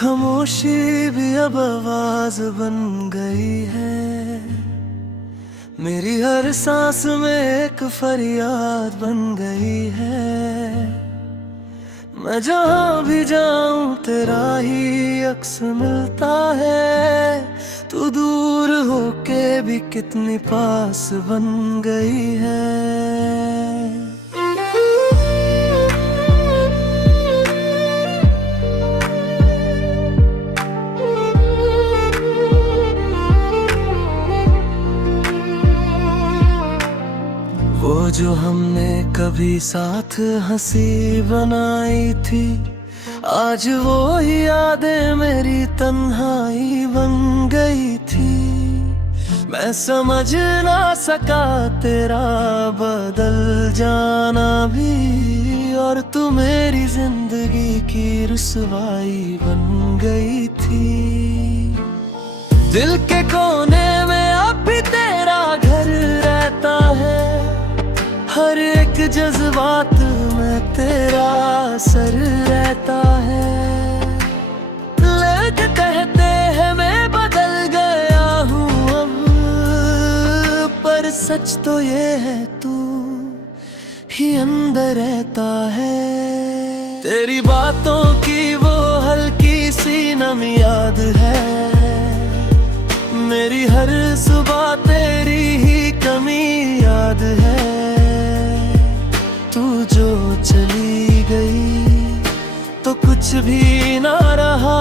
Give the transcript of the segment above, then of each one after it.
खामोशी भी अब आवाज बन गई है। मेरी हर सांस में एक फरियाद बन गई है। मैं जहाँ भी जाऊं तेरा ही अक्स मिलता है। तू दूर होके भी कितनी पास बन गई है। वो जो हमने कभी साथ हंसी बनाई थी, आज वो ही यादें मेरी तन्हाई बन गई थी। मैं समझ ना सका तेरा बदल जाना भी, और तू मेरी जिंदगी की रुसवाई बन गई थी। दिल के कोने में अब भी तेरा घर रहता है। हर एक जज्बात में तेरा असर रहता है। लोग कहते हैं मैं बदल गया हूँ अब, पर सच तो ये है तू ही अंदर रहता है। तेरी बातों की वो हल्की सी नमी याद है। मेरी हर सुबह तेरी ही कमी याद है। तू जो चली गई तो कुछ भी ना रहा,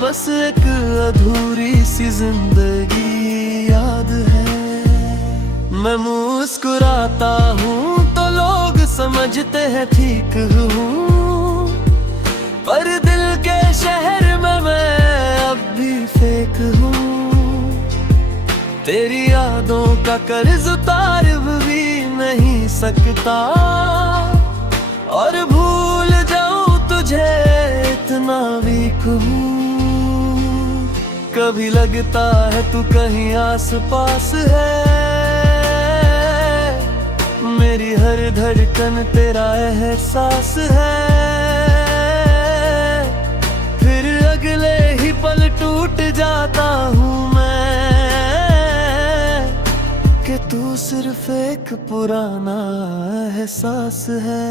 बस एक अधूरी सी जिंदगी याद है। मैं मुस्कुराता हूँ तो लोग समझते हैं ठीक हूँ, पर दिल के शहर में मैं अब भी फेक हूँ। तेरी यादों का कर्ज उतार भी नहीं सकता, और भूल जाऊं तुझे इतना वीक हूँ। कभी लगता है तू कहीं आस पास है। मेरी हर धड़कन तेरा एहसास है। फिर अगले ही पल टूट जाता हूँ मैं, कि तू सिर्फ एक पुराना एहसास है।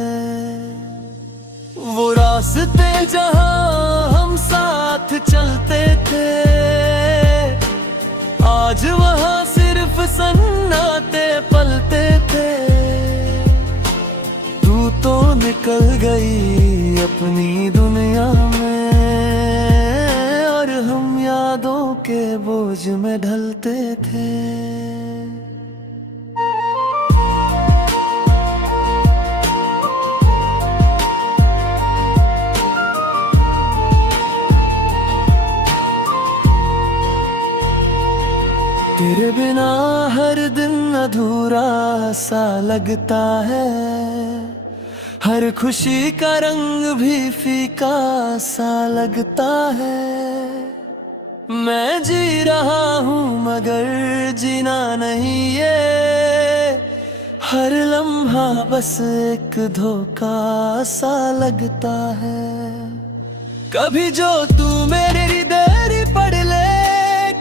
वो रास्ते जहाँ हम साथ चलते थे, आज वहाँ सिर्फ सन्नाटे पलते थे। तू तो निकल गई अपनी दुनिया में, और हम यादों के बोझ में ढलते थे। तेरे बिना हर दिन अधूरा सा लगता है। हर खुशी का रंग भी फीका सा लगता है। मैं जी रहा हूँ मगर जीना नहीं ये, हर लम्हा बस एक धोखा सा लगता है। कभी जो तू मेरे हृदय पढ़ ले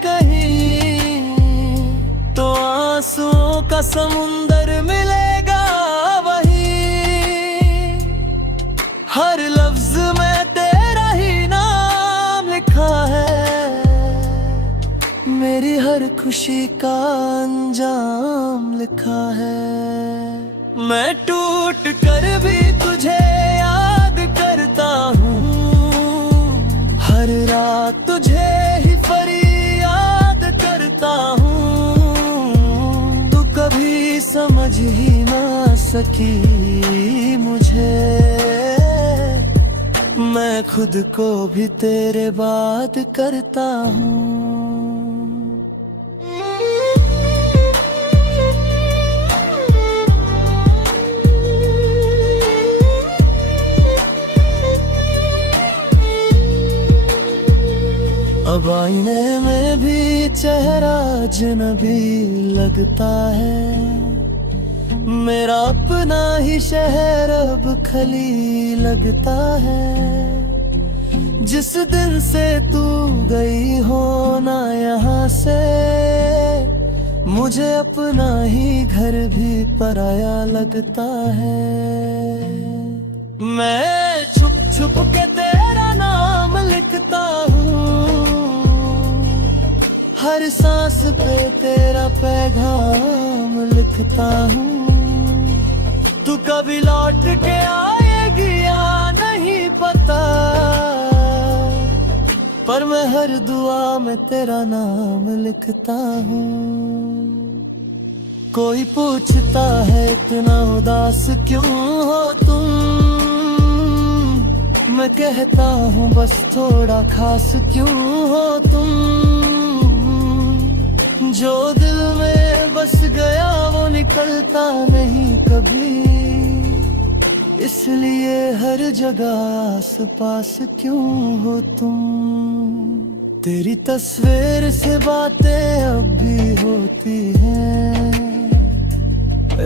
कहीं, तो आंसुओं का समुंदर मिलेगा वहीं। हर लफ्ज में तेरा ही नाम लिखा है। मेरी हर खुशी का अंजाम लिखा है। मैं टूट कर भी तुझे याद करता हूँ। हर रात तुझे ही फरियाद करता हूँ। तू कभी समझ ही ना सकी मुझे, मैं खुद को भी तेरे बात करता हूँ। अब आईने में भी चेहरा अजनबी लगता है। मेरा अपना ही शहर अब खली लगता है। जिस दिन से तू गई हो ना यहाँ से, मुझे अपना ही घर भी पराया लगता है। मैं छुप छुप के तेरा नाम लिखता हूँ, हर सांस पे तेरा पैगाम लिखता हूँ। तू कभी लौट के आएगी या नहीं पता, पर मैं हर दुआ में तेरा नाम लिखता हूँ। कोई पूछता है इतना उदास क्यों हो तुम, मैं कहता हूँ बस थोड़ा खास क्यों हो तुम। जो दिल में बस गया वो निकलता नहीं कभी, इसलिए हर जगह आस पास क्यों हो तुम। तेरी तस्वीर से बातें अब भी होती हैं,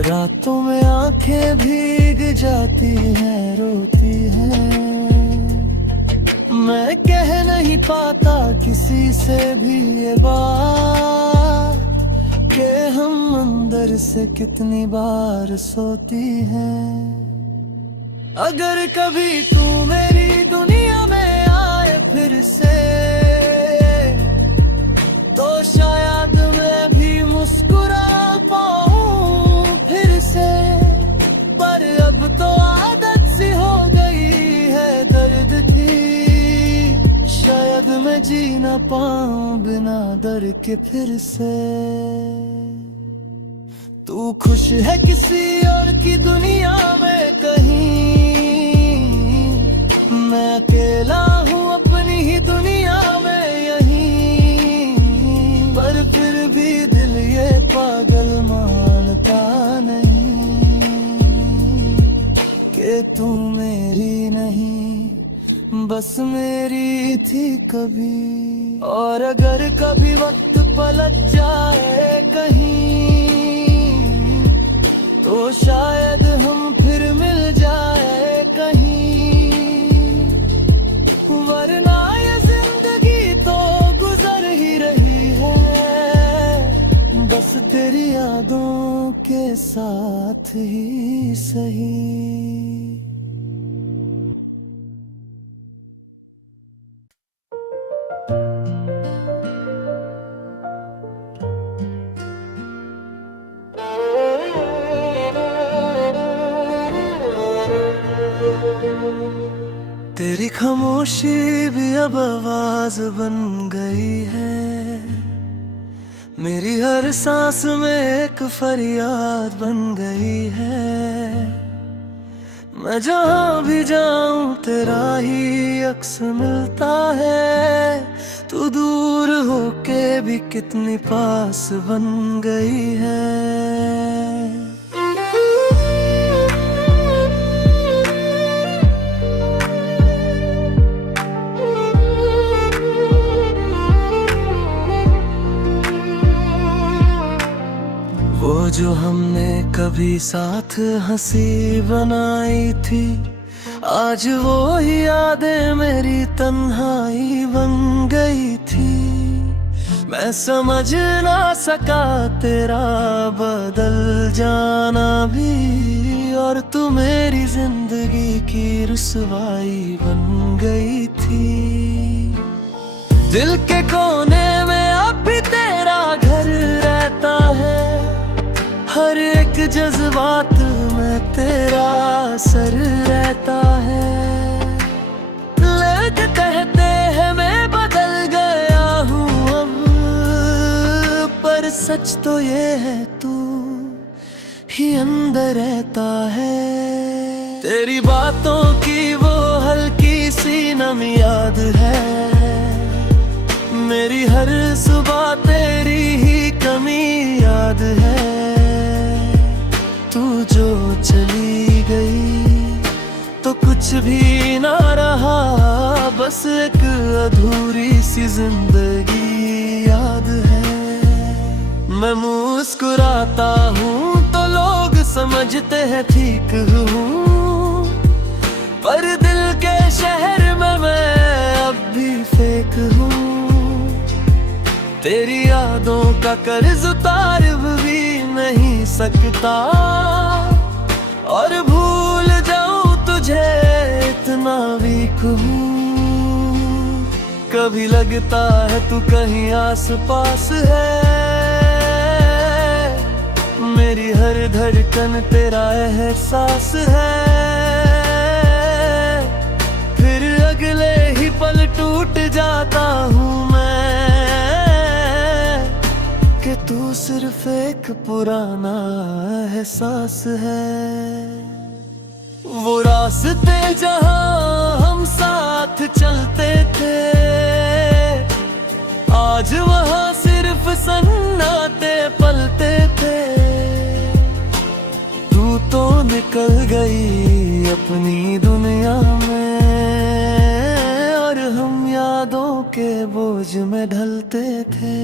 रातों में आंखें भीग जाती हैं, रोती हैं। मैं कह नहीं पाता किसी से भी ये बात, कि हम अंदर से कितनी बार सोती हैं। अगर कभी तू मेरी दुनिया में आए फिर से, तो शायद मैं भी मुस्कुरा पाऊं फिर से। पर अब तो आदत सी हो गई है, दर्द थी शायद मैं जी ना पाऊं बिना डर के फिर से। तू खुश है किसी और की दुनिया में कहीं, मैं अकेला हूँ अपनी ही दुनिया में यहीं। पर फिर भी दिल ये पागल मानता नहीं, कि तू मेरी नहीं बस मेरी थी कभी। और अगर कभी वक्त पलट जाए कहीं, तो शायद हम फिर मिल जाए कहीं। वरना ये जिंदगी तो गुजर ही रही है, बस तेरी यादों के साथ ही सही। तेरी खामोशी भी अब आवाज बन गई है, मेरी हर सांस में एक फरियाद बन गई है। मैं जहाँ भी जाऊं तेरा ही अक्स मिलता है, तू दूर होके भी कितनी पास बन गई है। वो जो हमने कभी साथ हंसी बनाई थी, आज वो ही यादें मेरी तन्हाई बन गई थी। मैं समझ ना सका तेरा बदल जाना भी, और तू मेरी जिंदगी की रुसवाई बन गई थी। दिल के कोने में अब भी तेरा घर रहता है, हर एक जज्बात में तेरा असर रहता है। लोग कहते हैं मैं बदल गया हूँ अब, पर सच तो ये है तू ही अंदर रहता है। तेरी बातों की वो हल्की सी नमी याद है, मेरी हर सुबह तेरी ही कमी याद है। तू जो चली गई तो कुछ भी ना रहा, बस एक अधूरी सी जिंदगी याद है। मैं मुस्कुराता हूँ तो लोग समझते हैं ठीक हूँ, पर दिल के शहर में मैं तेरी यादों का कर्ज उतार भी नहीं सकता, और भूल जाऊं तुझे इतना वीक हूँ। कभी लगता है तू कहीं आस पास है, मेरी हर धड़कन तेरा एहसास है। फिर अगले ही पल टूट जाता हूँ मैं, कि तू सिर्फ एक पुराना एहसास है। वो रास्ते जहाँ हम साथ चलते थे, आज वहाँ सिर्फ सन्नाटे पलते थे। तू तो निकल गई अपनी दुनिया में, और हम यादों के बोझ में ढलते थे।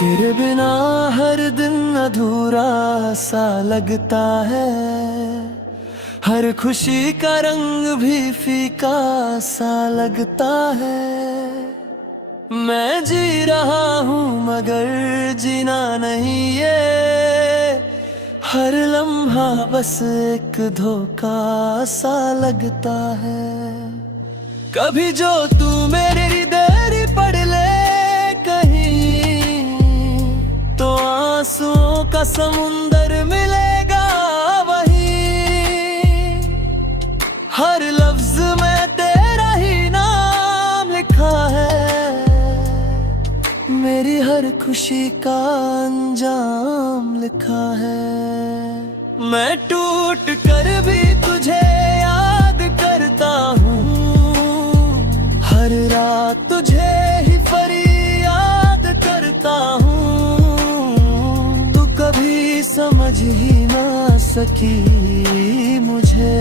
तेरे बिना हर दिन अधूरा सा लगता है, हर खुशी का रंग भी फीका सा लगता है। मैं जी रहा हूँ मगर जीना नहीं ये, हर लम्हा बस एक धोखा सा लगता है। कभी जो तू मेरे हृदय पढ़ ले तो आंसुओं का समुंदर मिलेगा वहीं, हर लफ्ज में तेरा ही नाम लिखा है। मेरी हर खुशी का अंजाम लिखा है। मैं टूट कर भी तुझे याद करता हूँ, हर रात तुझे ही फरियाद करता हूँ। कभी समझ ही ना सकी मुझे,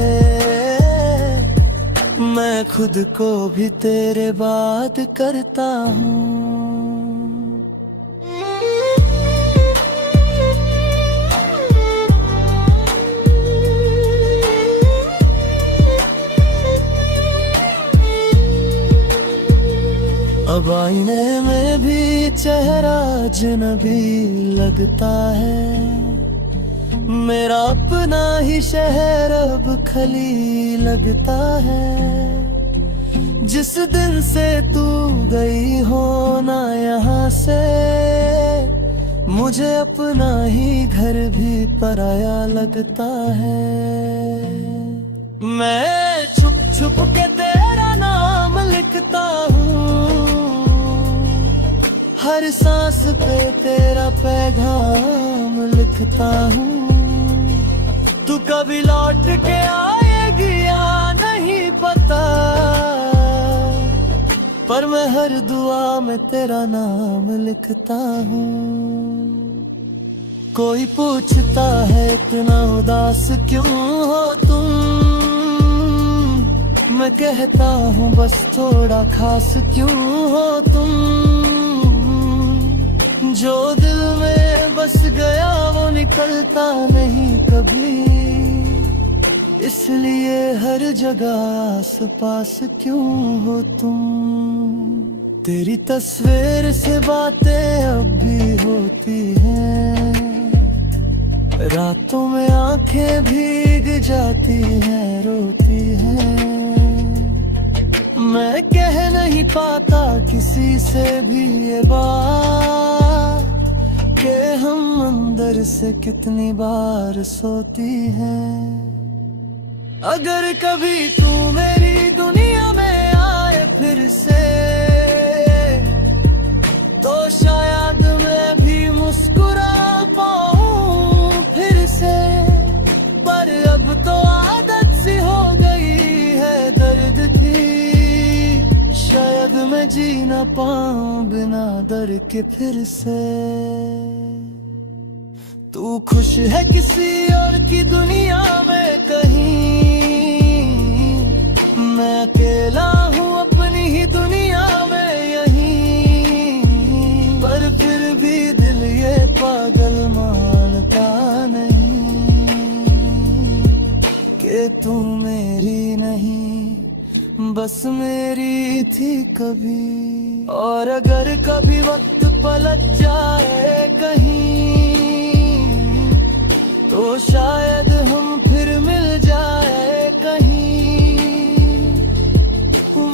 मैं खुद को भी तेरे बात करता हूँ। अब आईने में भी चेहरा अजनबी लगता है, मेरा अपना ही शहर अब खली लगता है। जिस दिन से तू गई हो ना यहाँ से, मुझे अपना ही घर भी पराया लगता है। मैं छुप छुप के तेरा नाम लिखता हूँ, हर सांस पे तेरा पैगाम लिखता हूँ। तू कभी लौट के आएगी या नहीं पता, पर मैं हर दुआ में तेरा नाम लिखता हूँ। कोई पूछता है इतना उदास क्यों हो तुम, मैं कहता हूँ बस थोड़ा खास क्यों हो तुम। जो दिल में बस गया वो निकलता नहीं कभी, इसलिए हर जगह आस पास क्यों हो तुम। तेरी तस्वीर से बातें अब भी होती हैं, रातों में आंखें भीग जाती हैं, रोती हैं। मैं कह नहीं पाता किसी से भी ये बात, कि हम अंदर से कितनी बार सोती हैं। अगर कभी तू मेरी दुनिया में आए फिर से, तो शायद मैं भी मुस्कुरा पाऊं फिर से। पर अब तो आदत सी हो गई है दर्द की, शायद मैं जी ना पाऊं बिना डर के फिर से। तू खुश है किसी और की दुनिया में कहीं, मैं अकेला हूँ अपनी ही दुनिया में यहीं। पर फिर भी दिल बस मेरी थी कभी। और अगर कभी वक्त पलट जाए कहीं, तो शायद हम फिर मिल जाए कहीं।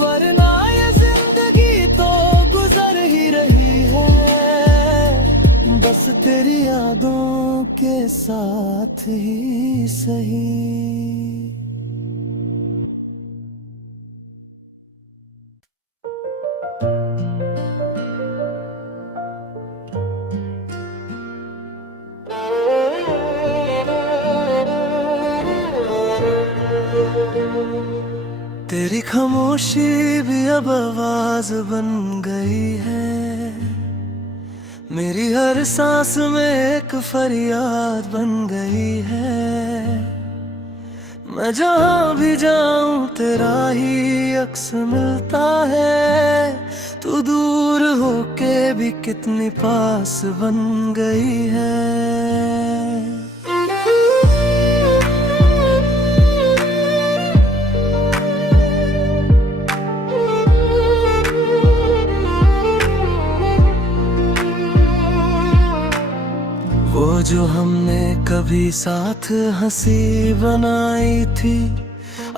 वरना ये जिंदगी तो गुजर ही रही है, बस तेरी यादों के साथ ही सही। तेरी खामोशी भी अब आवाज बन गई है, मेरी हर सांस में एक फरियाद बन गई है। मैं जहाँ भी जाऊं तेरा ही अक्स मिलता है, तू दूर होके भी कितनी पास बन गई है। वो जो हमने कभी साथ हंसी बनाई थी,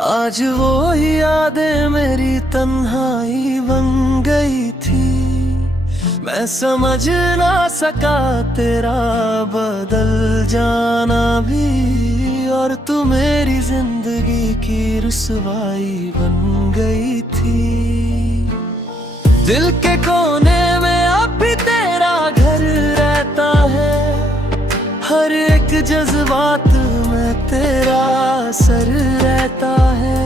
आज वो ही यादें मेरी तन्हाई बन गई थी। मैं समझ ना सका तेरा बदल जाना भी, और तू मेरी जिंदगी की रुसवाई बन गई थी। दिल के कोने में अब भी तेरा घर रहता है, हर एक जज्बात में तेरा असर रहता है।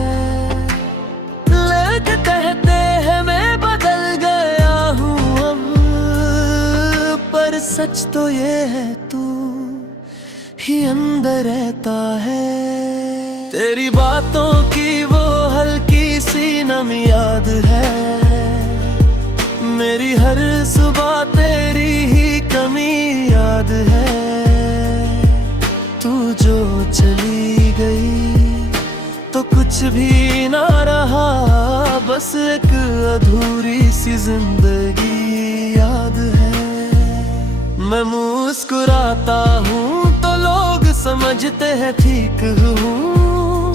लोग कहते हैं मैं बदल गया हूँ अब, पर सच तो ये है तू ही अंदर रहता है। तेरी बातों की वो हल्की सी नम याद है, मेरी हर सुबह तेरी ही कमी याद है। तू जो चली गई तो कुछ भी ना रहा, बस एक अधूरी सी जिंदगी याद है। मैं मुस्कुराता हूँ तो लोग समझते हैं ठीक हूँ,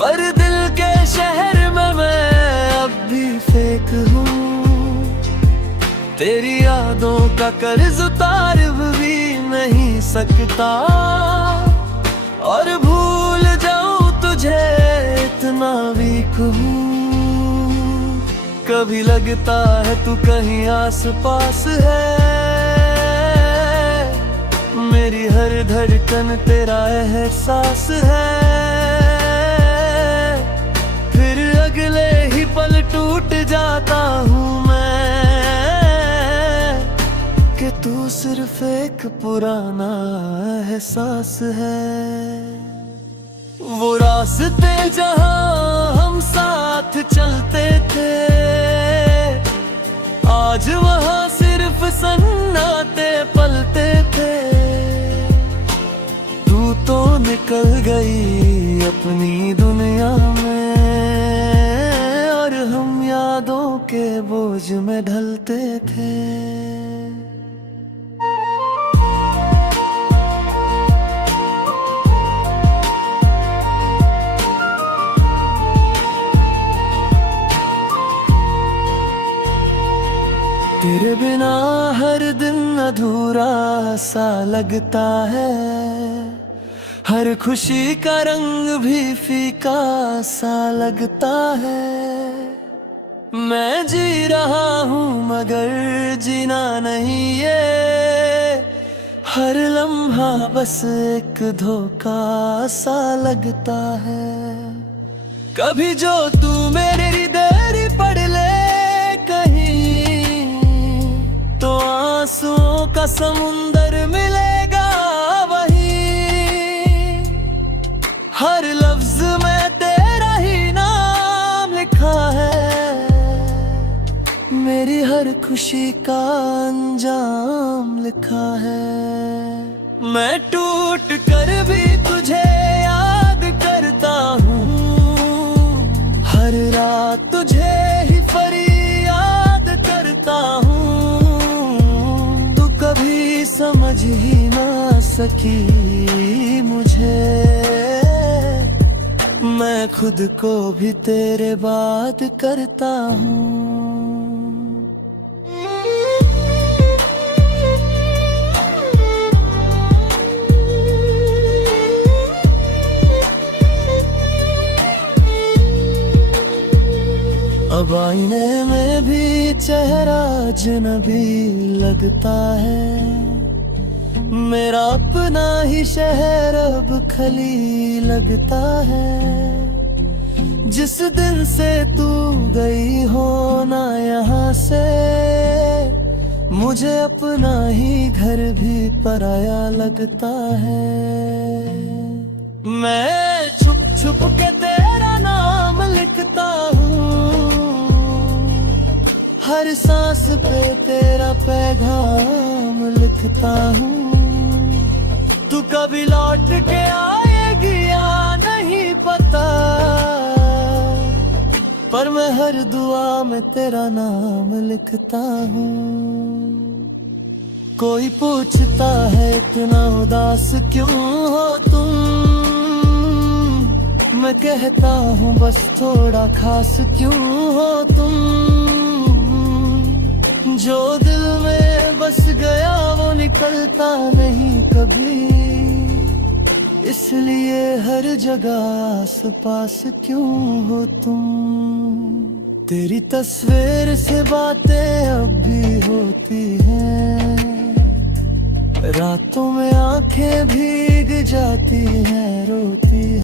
पर दिल के शहर में मैं अब भी फेक हूँ। तेरी यादों का कर्ज उतार भी नहीं सकता, और भूल जाऊं तुझे इतना वीक हूँ। कभी लगता है तू कहीं आस पास है, मेरी हर धड़कन तेरा एहसास है। फिर अगले ही पल टूट जाता हूँ मैं, कि तू सिर्फ एक पुराना एहसास है। वो रास्ते जहाँ हम साथ चलते थे, आज वहाँ सिर्फ सन्नाटे पलते थे। तू तो निकल गई अपनी दुनिया में, और हम यादों के बोझ में ढलते थे। तेरे बिना हर दिन अधूरा सा लगता है, हर खुशी का रंग भी फीका सा लगता है। मैं जी रहा हूँ मगर जीना नहीं ये, हर लम्हा बस एक धोखा सा लगता है। कभी जो तू मेरे हृदय पढ़ ले कहीं, तो आंसुओं का समुंदर मिलेगा वहीं। हर लफ्ज में तेरा ही नाम लिखा है, मेरी हर खुशी का अंजाम लिखा है। मैं टूट कर भी तुझे याद करता हूँ, हर रात समझ ही ना सकी मुझे, मैं खुद को भी तेरे बात करता हूँ। अब आईने में भी चेहरा अजनबी लगता है, मेरा अपना ही शहर अब खली लगता है। जिस दिन से तू गई हो ना यहाँ से, मुझे अपना ही घर भी पराया लगता है। मैं छुप छुप के तेरा नाम लिखता हूँ, हर सांस पे तेरा पैगाम लिखता हूँ। तू कभी लौट के आएगी या नहीं पता, पर मैं हर दुआ में तेरा नाम लिखता हूँ। कोई पूछता है इतना उदास क्यों हो तुम, मैं कहता हूँ बस थोड़ा खास क्यों हो तुम। जो दिल में बस गया वो निकलता नहीं कभी, इसलिए हर जगह आस पास क्यों हो तुम। तेरी तस्वीर से बातें अब भी होती हैं, रातों में आंखें भीग जाती हैं रोती हैं।